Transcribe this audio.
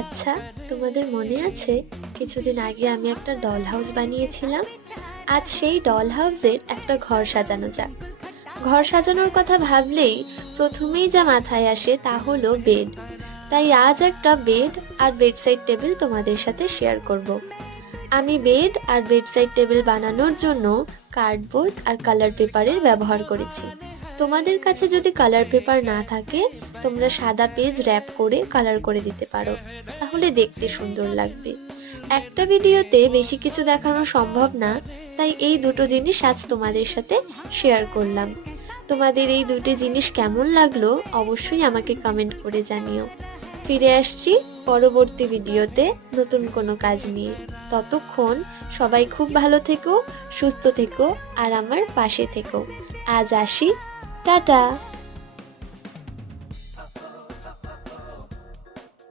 আচ্ছা, তোমাদের মনে আছে কিছুদিন আগে আমি একটা ডল হাউস বানিয়েছিলাম? আজ সেই ডল হাউসের একটা ঘর সাজানো যাক। ঘর সাজানোর কথা ভাবলেই প্রথমেই যা মাথায় আসে তা হলো বেড। তাই আজ একটা বেড আর বেডসাইড টেবিল তোমাদের সাথে শেয়ার করব। আমি বেড আর বেডসাইড টেবিল বানানোর জন্য কার্ডবোর্ড আর কালার পেপারের ব্যবহার করেছি। তোমাদের কাছে যদি কালার পেপার না থাকে, তোমরা সাদা পেজ র্যাপ করে কালার করে দিতে পারো, তাহলে দেখতে সুন্দর লাগবে। একটা ভিডিওতে বেশি কিছু দেখানো সম্ভব না, তাই এই দুটো জিনিস আজ তোমাদের সাথে শেয়ার করলাম। তোমাদের এই দুটি জিনিস কেমন লাগলো অবশ্যই আমাকে কমেন্ট করে জানিও। ফিরে আসছি পরবর্তী ভিডিওতে নতুন কোনো কাজ নিয়ে। ততক্ষণ সবাই খুব ভালো থেকো, সুস্থ থেকো আর আমার পাশে থেকো। আজ আসি, টাটা।